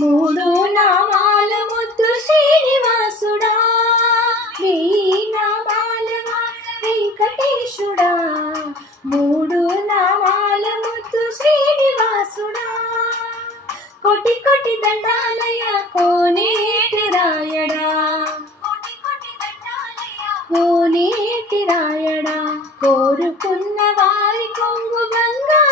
మూడు నామాల ముద్దు శ్రీనివాసుడా, వెయ్యి నామాల వెంకటేశుడా, మూడు నామాల ముద్దు శ్రీనివాసుడా. కోటి కోటి దండాలయ కోనేటి రాయడా, కోనేటి రాయడా, కోరుకున్న వారి కొంగు బంగారు